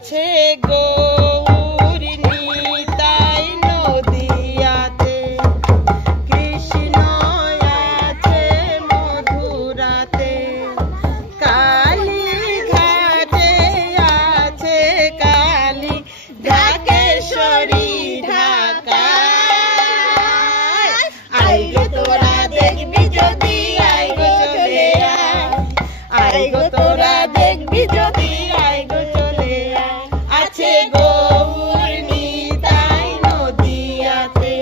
আছে গৌর নিতাই নদিয়াতে, কৃষ্ণ আছে মধুরাতে, কালী ঘাটে আছে কালী, ঢাকেশ্বরী ঢাকায়। আই গো তোরা দেখবি যদি, আই গো চলে আয়, আই গো তোরা দেখবি যদি, আই গো চলে আয়। আছে গৌর নিতাই নদিয়াতে,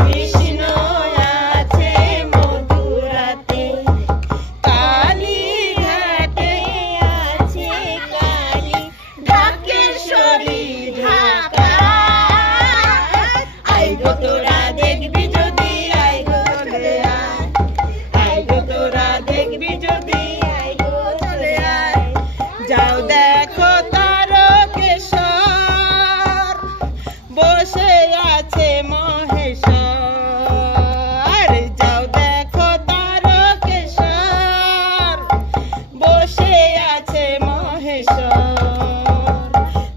কৃষ্ণ আছে মধুরাতে, কালী ঘাটে আছে কালী, ঢাকেশ্বরী ঢাকায়। আই গো তোরা দেখবি যদি, আই গো চলে আয়, আই গো তোরা দেখবি যদি, আই গো চলে আয়। যাও দেখো তারকেশ্বর, বসে আছে মহেশ্বর। যাও দেখো তারকেশ্বর, বসে আছে মহেশ্বর।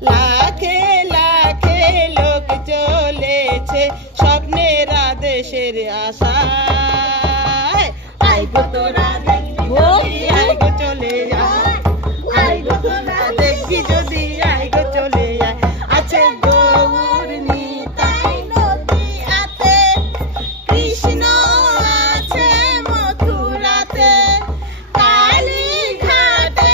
লাখে লাখে লোক চলেছে স্বপ্নের আদেশের আশায়। আই গো তোরা দেখবি যদি, আই গো চলে আয়, আই গো তোরা দেখবি যদি, আই গো চলে আয়। আছে গৌর নিতাই নদিয়াতে, কৃষ্ণ আছে মথুরাতে, কালী ঘাটে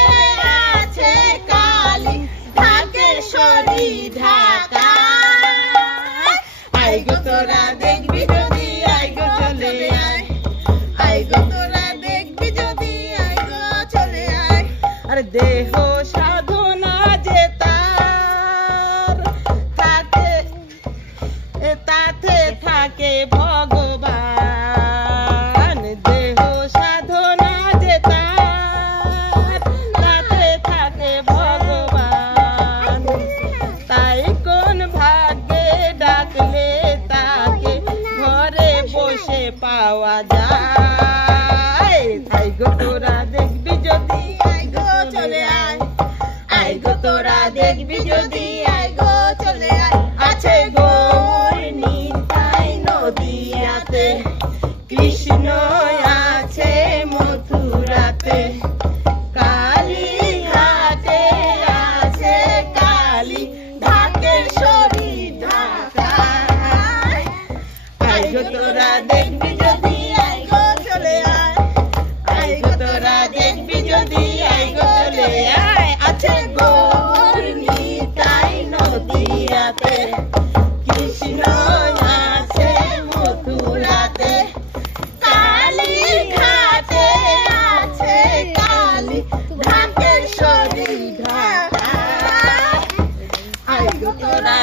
আছে কালী, ঢাকেশ্বরী ঢাকায়। আই গো তোরা দেখবি যদি, আই গো চলে আয়, আই গো তোরা দেখবি যদি, আই গো চলে আয়। আরে দেহ সাধনা যে তার থাকে, তাতে থাকে ভগবান। দেহ সাধনা যে তার, তাতে থাকে ভগবান। তাই কোন ভাগ্যে ডাকলে তাকে ঘরে বসে পাওয়া যায়। আই গো তোরা দেখবি যদি, আই গো চলে আয়, আই গো তোরা দেখবি যদি, আই গো চলে আয়। আছে গৌর নিতাই নদিয়াতে, কৃষ্ণ আছে মথুরাতে, কালী ঘাটে আছে কালী, ঢাকেশ্বরী ঢাকায়। আই গো তোরা দেখবি যদি, আই গো চলে আয়, আই গো তোরা দেখবি যদি, আই গো চলে আয়। আছে গৌর নিতাই নদিয়াতে, কৃষ্ণ আছে মথুরাতে, কালী ঘাটে আছে কালী, ঢাকেশ্বরী ঢাকায়। আই গো তোরা